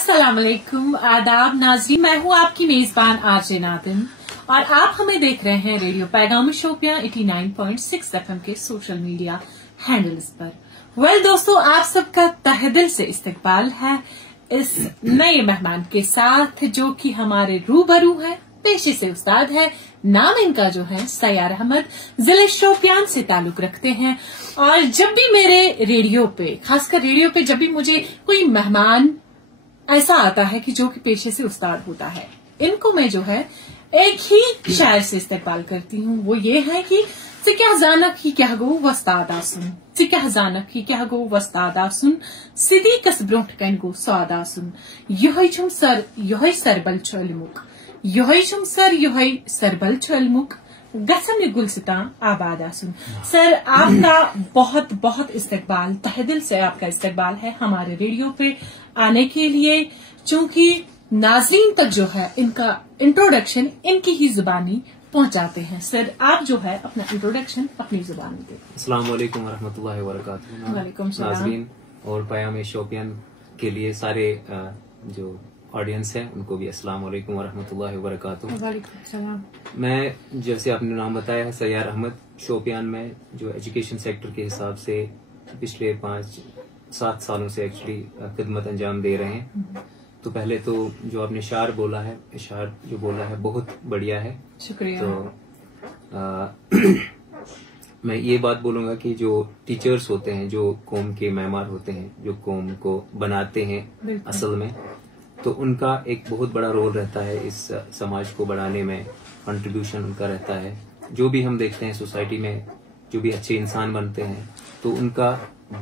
अस्सलाम वालेकुम, आदाब नाज़रीन। मैं हूँ आपकी मेजबान आरजे नादिम और आप हमें देख रहे हैं रेडियो पैगाम शोपियां 89.6 FM के सोशल मीडिया हैंडल्स पर। दोस्तों, आप सबका तहे दिल से इस्तकबाल है इस नए मेहमान के साथ जो कि हमारे रूबरू है, पेशे से उस्ताद है। नाम इनका जो है सैयार अहमद, जिले शोपियान से ताल्लुक रखते हैं। और जब भी मेरे रेडियो पे, खासकर रेडियो पे, जब भी मुझे कोई मेहमान ऐसा आता है कि जो कि पेशे से उस्ताद होता है, इनको मैं जो है एक ही शायर से इस्तेमाल करती हूँ। वो ये है कि क्या जानक ही क्या गो वस्तादा सुन, क्या जानक ही क्या गो वस्तादा सुन, सिदी कस ब्रोंठ कन गो स्वादा सुन, यही छुम सर यही सरबल छलमुख, यही छुम सर यही सरबल छलमुख, गसम गुलसिता आबादा सुन। सर, आपका बहुत बहुत इस्तकबाल, तहे दिल से आपका इस्तकबाल है हमारे रेडियो पे आने के लिए, चूंकि नाज़रीन तक जो है इनका इंट्रोडक्शन इनकी ही जुबानी पहुंचाते हैं। सर, आप जो है अपना इंट्रोडक्शन अपनी जुबान में दें। अस्सलाम वालेकुम वरहमतुल्लाहि वबरकातुहू। वालेकुम सलाम। नाज़रीन और पैगाम शोपियान के लिए सारे जो ऑडियंस है उनको भी अस्सलाम वालेकुम वरहमतुल्लाहि वबरकातुहू। वालेकुम सलाम। मैं, जैसे आपने नाम बताया है, सैयार अहमद, शोपियान में जो एजुकेशन सेक्टर के हिसाब से पिछले 5-7 सालों से एक्चुअली खिदमत अंजाम दे रहे हैं। तो पहले तो जो आपने इशार बोला है, इशार जो बोला है बहुत बढ़िया है, शुक्रिया। तो मैं ये बात बोलूंगा कि जो टीचर्स होते हैं, जो कौम के मेमार होते हैं, जो कौम को बनाते हैं असल में, तो उनका एक बहुत बड़ा रोल रहता है इस समाज को बढ़ाने में, कंट्रीब्यूशन उनका रहता है। जो भी हम देखते हैं सोसाइटी में, जो भी अच्छे इंसान बनते हैं, तो उनका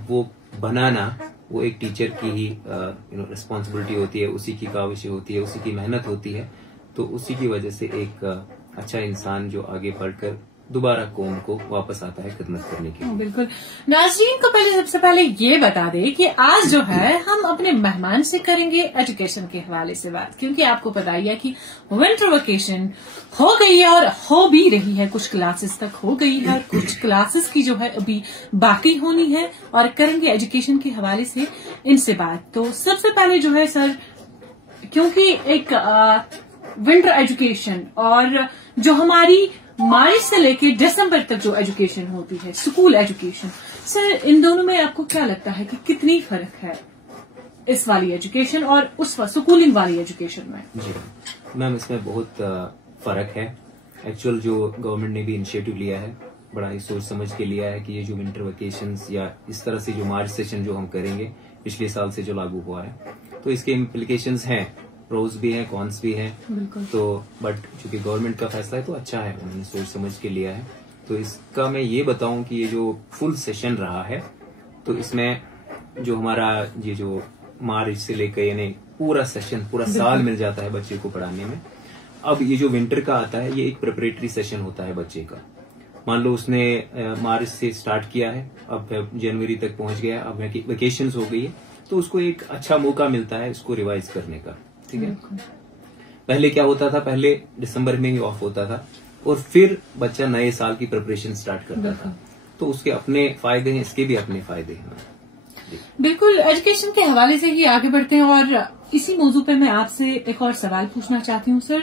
वो बनाना वो एक टीचर की ही रिस्पॉन्सिबिलिटी होती है, उसी की काविश होती है, उसी की मेहनत होती है। तो उसी की वजह से एक अच्छा इंसान जो आगे बढ़कर दोबारा कौम को वापस आता है खिदमत करने के लिए। बिल्कुल। नाज़रीन को पहले सबसे पहले ये बता दे कि आज जो है हम अपने मेहमान से करेंगे एजुकेशन के हवाले से बात, क्योंकि आपको पता ही है कि विंटर वेकेशन हो गई है और हो भी रही है, कुछ क्लासेस तक हो गई है, कुछ क्लासेस की जो है अभी बाकी होनी है, और करेंगे एजुकेशन के हवाले से इनसे बात। तो सबसे पहले जो है सर, क्योंकि एक विंटर एजुकेशन और जो हमारी मार्च से लेके दिसंबर तक जो एजुकेशन होती है, स्कूल एजुकेशन, सर इन दोनों में आपको क्या लगता है कि कितनी फर्क है इस वाली एजुकेशन और उस स्कूलिंग वाली एजुकेशन में? जी मैम, इसमें बहुत फर्क है। एक्चुअल जो गवर्नमेंट ने भी इनिशिएटिव लिया है, बड़ा ही सोच समझ के लिया है कि ये जो विंटर वेकेशंस या इस तरह से जो मार्च सेशन जो हम करेंगे, पिछले साल से जो लागू हुआ है, तो इसके इम्प्लीकेशंस हैं, प्रोज भी हैं, कॉन्स भी हैं। तो बट चूंकि गवर्नमेंट का फैसला है तो अच्छा है, उन्होंने सोच समझ के लिया है। तो इसका मैं ये बताऊं कि ये जो फुल सेशन रहा है, तो इसमें जो हमारा ये जो मार्च से लेकर यानी पूरा सेशन, पूरा साल मिल जाता है बच्चे को पढ़ाने में। अब ये जो विंटर का आता है, ये एक प्रिपरेटरी सेशन होता है बच्चे का। मान लो उसने मार्च से स्टार्ट किया है, अब जनवरी तक पहुंच गया, अब वेकेशंस हो गई है, तो उसको एक अच्छा मौका मिलता है इसको रिवाइज करने का। ठीक है। पहले क्या होता था, पहले दिसंबर में ही ऑफ होता था और फिर बच्चा नए साल की प्रिपरेशन स्टार्ट करता था। तो उसके अपने फायदे हैं, इसके भी अपने फायदे हैं। बिल्कुल। एजुकेशन के हवाले से ही आगे बढ़ते हैं और इसी मौजू पे मैं आपसे एक और सवाल पूछना चाहती हूँ सर,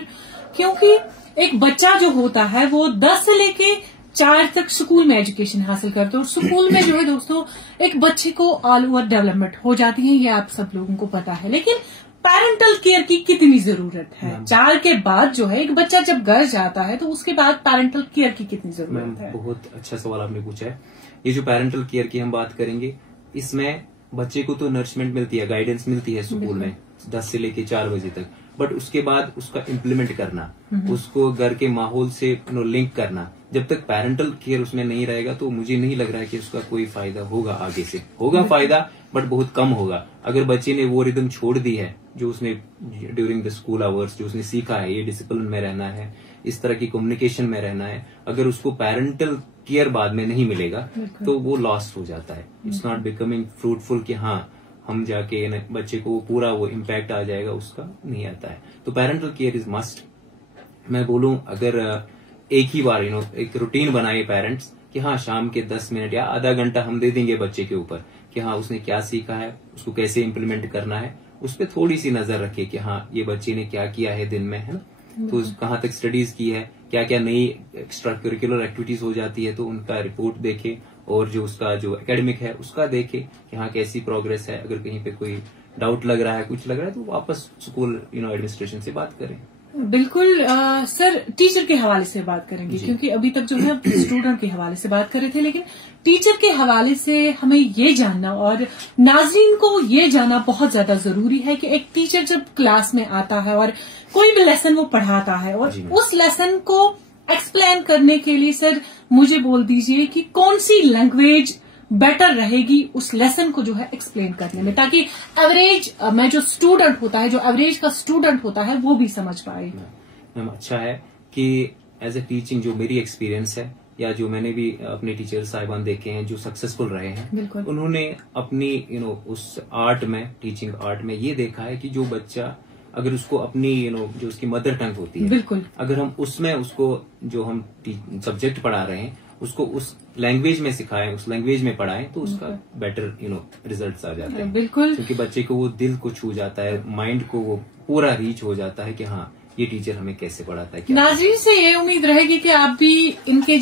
क्योंकि एक बच्चा जो होता है वो 10 से लेके 4 तक स्कूल में एजुकेशन हासिल करते हैं, और स्कूल में जो है दोस्तों एक बच्चे को ऑल ओवर डेवलपमेंट हो जाती है, ये आप सब लोगों को पता है। लेकिन पेरेंटल केयर की कितनी जरूरत है? 4 के बाद जो है एक बच्चा जब घर जाता है तो उसके बाद पेरेंटल केयर की कितनी जरूरत है? बहुत अच्छा सवाल आपने पूछा है। ये जो पेरेंटल केयर की हम बात करेंगे, इसमें बच्चे को तो नरिशमेंट मिलती है, गाइडेंस मिलती है स्कूल में 10 से लेके 4 बजे तक, बट उसके बाद उसका इम्प्लीमेंट करना, उसको घर के माहौल से लिंक करना, जब तक पेरेंटल केयर उसमें नहीं रहेगा तो मुझे नहीं लग रहा है कि उसका कोई फायदा होगा। आगे से होगा फायदा, बट बहुत कम होगा। अगर बच्चे ने वो रिदम छोड़ दी है जो उसने ड्यूरिंग द स्कूल आवर्स जो उसने सीखा है, ये डिसिप्लिन में रहना है, इस तरह की कम्युनिकेशन में रहना है, अगर उसको पेरेंटल केयर बाद में नहीं मिलेगा तो वो लॉस्ट हो जाता है। इट्स नॉट बिकमिंग फ्रूटफुल कि हाँ हम जाके बच्चे को पूरा वो इम्पैक्ट आ जाएगा, उसका नहीं आता है। तो पेरेंटल केयर इज मस्ट। मैं बोलूं, अगर एक ही बार एक रूटीन बनाए पेरेंट्स कि हाँ शाम के 10 मिनट या आधा घंटा हम दे देंगे बच्चे के ऊपर कि हाँ उसने क्या सीखा है, उसको कैसे इम्प्लीमेंट करना है, उस पर थोड़ी सी नजर रखे कि हाँ ये बच्चे ने क्या किया है दिन में, है ना, तो कहाँ तक स्टडीज की है, क्या क्या नई एक्स्ट्रा करिकुलर एक्टिविटीज हो जाती है, तो उनका रिपोर्ट देखे, और जो उसका जो एकेडमिक है उसका देखे कि हाँ कैसी प्रोग्रेस है। अगर कहीं पे कोई डाउट लग रहा है, कुछ लग रहा है, तो वापस स्कूल एडमिनिस्ट्रेशन से बात करें। बिल्कुल। सर टीचर के हवाले से बात करेंगे, क्योंकि अभी तक जो है स्टूडेंट के हवाले से बात कर रहे थे, लेकिन टीचर के हवाले से हमें ये जानना और नाज़रीन को ये जानना बहुत ज्यादा जरूरी है कि एक टीचर जब क्लास में आता है और कोई भी लेसन वो पढ़ाता है और उस लेसन को एक्सप्लेन करने के लिए सर मुझे बोल दीजिए कि कौन सी लैंग्वेज बेटर रहेगी उस लेसन को जो है एक्सप्लेन करने में, ताकि एवरेज में जो स्टूडेंट होता है, जो एवरेज का स्टूडेंट होता है, वो भी समझ पाए। मैम अच्छा है कि एज ए टीचिंग जो मेरी एक्सपीरियंस है, या जो मैंने भी अपने टीचर साहिबान देखे हैं जो सक्सेसफुल रहे हैं, उन्होंने अपनी उस आर्ट में, टीचिंग आर्ट में ये देखा है कि जो बच्चा अगर उसको अपनी जो उसकी मदर टंग होती है, बिल्कुल, अगर हम उसमें उसको जो हम सब्जेक्ट पढ़ा रहे हैं उसको उस लैंग्वेज में सिखाएं, उस लैंग्वेज में पढ़ाएं, तो उसका बेटर रिजल्ट्स आ जाते हैं। बिल्कुल, क्योंकि बच्चे को वो दिल को छू जाता है, माइंड को वो पूरा रीच हो जाता है कि हाँ ये टीचर हमें कैसे पढ़ाता है। नाज़रीन से ये उम्मीद रहेगी कि आप भी इनके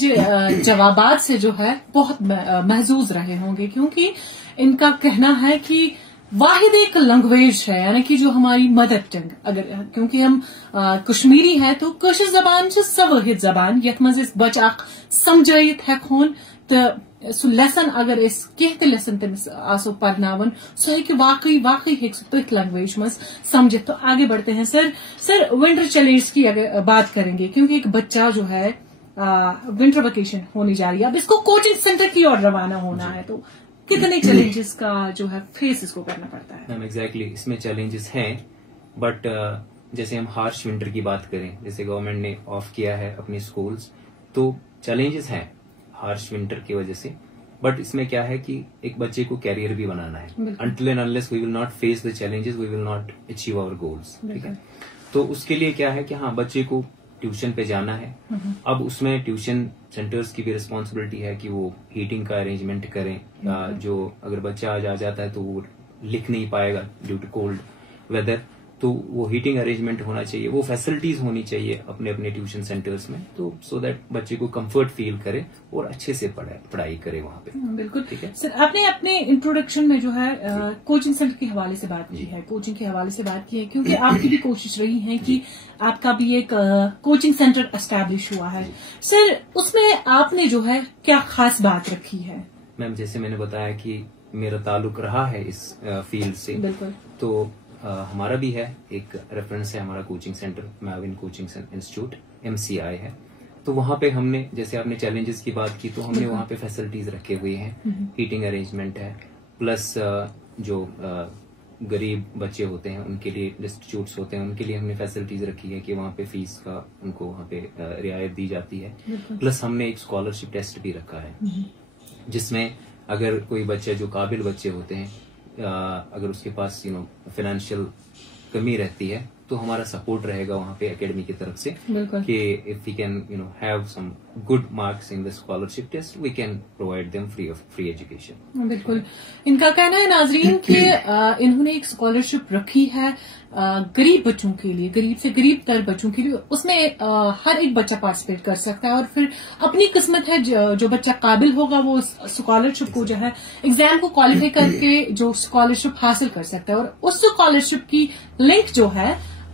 जवाबात से जो है बहुत महजूज रहे होंगे, क्योंकि इनका कहना है कि वाहिद एक लैंग्वेज है, यानी कि जो हमारी मदर टंग, अगर क्योंकि हम कश्मीरी हैं तो कशर जबान सब वाहिद जबान यथ मज बच्चा समझाइत हेकोन, तो सो लेसन अगर इस कह ते लेसन तमिस आसो परनावन सो कि वाकई वाकई हेक सो तथ लैंग्वेज मज समझित। तो आगे बढ़ते हैं सर विंटर चैलेंज की अगर बात करेंगे, क्योंकि एक बच्चा जो है विंटर वेकेशन होने जा रही है, अब इसको कोचिंग सेंटर की ओर रवाना होना है, तो कितने चैलेंजेस का जो है फेस इसको करना पड़ता है? मैम एग्जैक्टली इसमें चैलेंजेस हैं, बट जैसे हम हार्श विंटर की बात करें, जैसे गवर्नमेंट ने ऑफ किया है अपने स्कूल्स, तो चैलेंजेस हैं हार्श विंटर की वजह से, बट इसमें क्या है कि एक बच्चे को कैरियर भी बनाना है। Until and unless we will not face the challenges we will not achieve our goals. ठीक है, तो उसके लिए क्या है कि हाँ बच्चे को ट्यूशन पे जाना है। अब उसमें ट्यूशन सेंटर्स की भी रिस्पॉन्सिबिलिटी है कि वो हीटिंग का अरेंजमेंट करें। जो अगर बच्चा आज आ जाता है तो वो लिख नहीं पाएगा ड्यू टू कोल्ड वेदर, तो वो हीटिंग अरेंजमेंट होना चाहिए, वो फैसिलिटीज होनी चाहिए अपने अपने ट्यूशन सेंटर्स में, तो सो दैट बच्चे को कंफर्ट फील करे और अच्छे से पढ़ाई करे वहाँ पे। बिल्कुल, ठीक है सर। आपने अपने इंट्रोडक्शन में जो है कोचिंग सेंटर के हवाले से बात की है, कोचिंग के हवाले से बात की है, क्योंकि आपकी भी कोशिश रही है कि आपका भी एक कोचिंग सेंटर एस्टैब्लिश हुआ है। सर उसमें आपने जो है क्या खास बात रखी है? मैम जैसे मैंने बताया कि मेरा ताल्लुक रहा है इस फील्ड से, बिल्कुल, तो हमारा भी है एक रेफरेंस है, हमारा coaching centre Mavin coaching institute MCI है। तो वहाँ पे हमने, जैसे आपने चैलेंजेस की बात की, तो हमने वहाँ पे फैसिलिटीज रखे हुए हैं, हीटिंग अरेंजमेंट है, प्लस जो गरीब बच्चे होते हैं उनके लिए इंस्टीट्यूट्स होते हैं, उनके लिए हमने फैसिलिटीज रखी है कि वहाँ पे फीस का उनको वहाँ पे रियायत दी जाती है। प्लस हमने एक स्कॉलरशिप टेस्ट भी रखा है, जिसमें अगर कोई बच्चे जो काबिल बच्चे होते हैं, अगर उसके पास फाइनेंशियल कमी रहती है, तो हमारा सपोर्ट रहेगा वहाँ पे एकेडमी की तरफ से कि if we can have some good marks in the scholarship test we can provide them free education. बिल्कुल, इनका कहना है नाजरीन कि इन्होंने एक स्कॉलरशिप रखी है गरीब बच्चों के लिए, गरीब से गरीब तर बच्चों के लिए। उसमें हर एक बच्चा पार्टिसिपेट कर सकता है और फिर अपनी किस्मत है, जो बच्चा काबिल होगा वो स्कॉलरशिप को जो है एग्जाम को क्वालिफाई करके जो स्कॉलरशिप हासिल कर सकता है। और उस स्कॉलरशिप की लिंक जो है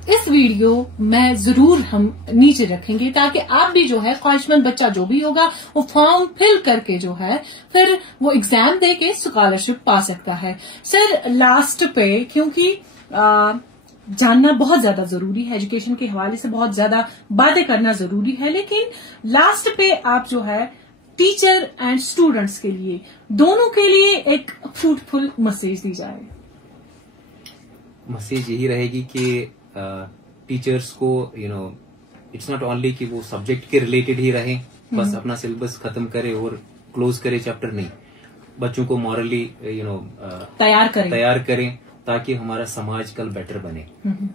इस वीडियो में जरूर हम नीचे रखेंगे, ताकि आप भी जो है ख्वाहिशमंद बच्चा जो भी होगा वो फॉर्म फिल करके जो है फिर वो एग्जाम दे के स्कॉलरशिप पा सकता है। सर लास्ट पे, क्योंकि जानना बहुत ज्यादा जरूरी है, एजुकेशन के हवाले से बहुत ज्यादा बातें करना जरूरी है, लेकिन लास्ट पे आप जो है टीचर एंड स्टूडेंट्स के लिए, दोनों के लिए एक फ्रूटफुल मैसेज दी जाए। मैसेज यही रहेगी कि टीचर्स को इट्स नॉट ओनली कि वो सब्जेक्ट के रिलेटेड ही रहें, बस अपना सिलेबस खत्म करे और क्लोज करे चैप्टर, नहीं, बच्चों को मॉरली तैयार करें ताकि हमारा समाज कल बेटर बने।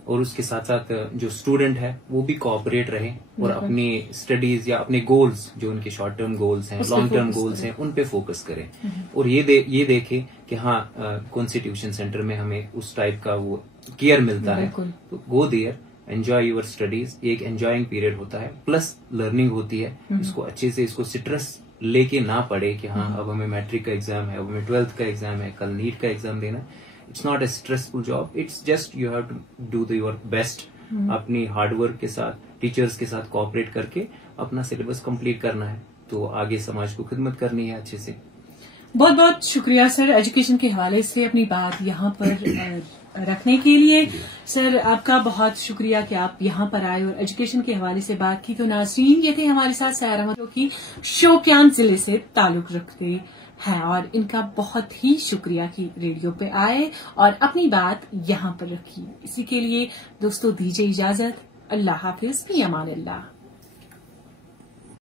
और उसके साथ साथ जो स्टूडेंट है वो भी कोऑपरेट रहे और अपनी स्टडीज या अपने गोल्स, जो उनके शॉर्ट टर्म गोल्स हैं, लॉन्ग टर्म गोल्स हैं, उन पे फोकस करें और ये देखें कि हाँ कौन से ट्यूशन सेंटर में हमें उस टाइप का वो केयर मिलता है। बिल्कुल। तो go there, enjoy your studies. एक एंजॉइंग पीरियड होता है, प्लस लर्निंग होती है। इसको अच्छे से, इसको स्ट्रेस लेके ना पड़े कि हाँ अब हमें मैट्रिक का एग्जाम है, अब हमें 12th का एग्जाम है, कल नीट का एग्जाम देना। It's not a stressful job, it's just you have to do your best. अपनी हार्डवर्क के साथ, टीचर्स के साथ कोऑपरेट करके अपना सिलेबस कंप्लीट करना है, तो आगे समाज को खिदमत करनी है अच्छे से। बहुत बहुत शुक्रिया सर, एजुकेशन के हवाले से अपनी बात यहाँ पर रखने के लिए। सर आपका बहुत शुक्रिया कि आप यहाँ पर आए और एजुकेशन के हवाले से बात की। तो नाज़रीन, ये थे हमारे साथ सैर अहमद, जो कि शोपियान जिले से ताल्लुक रखते हैं, और इनका बहुत ही शुक्रिया कि रेडियो पे आए और अपनी बात यहाँ पर रखी। इसी के लिए दोस्तों दीजिए इजाजत। अल्लाह हाफिज, फी अमान अल्लाह।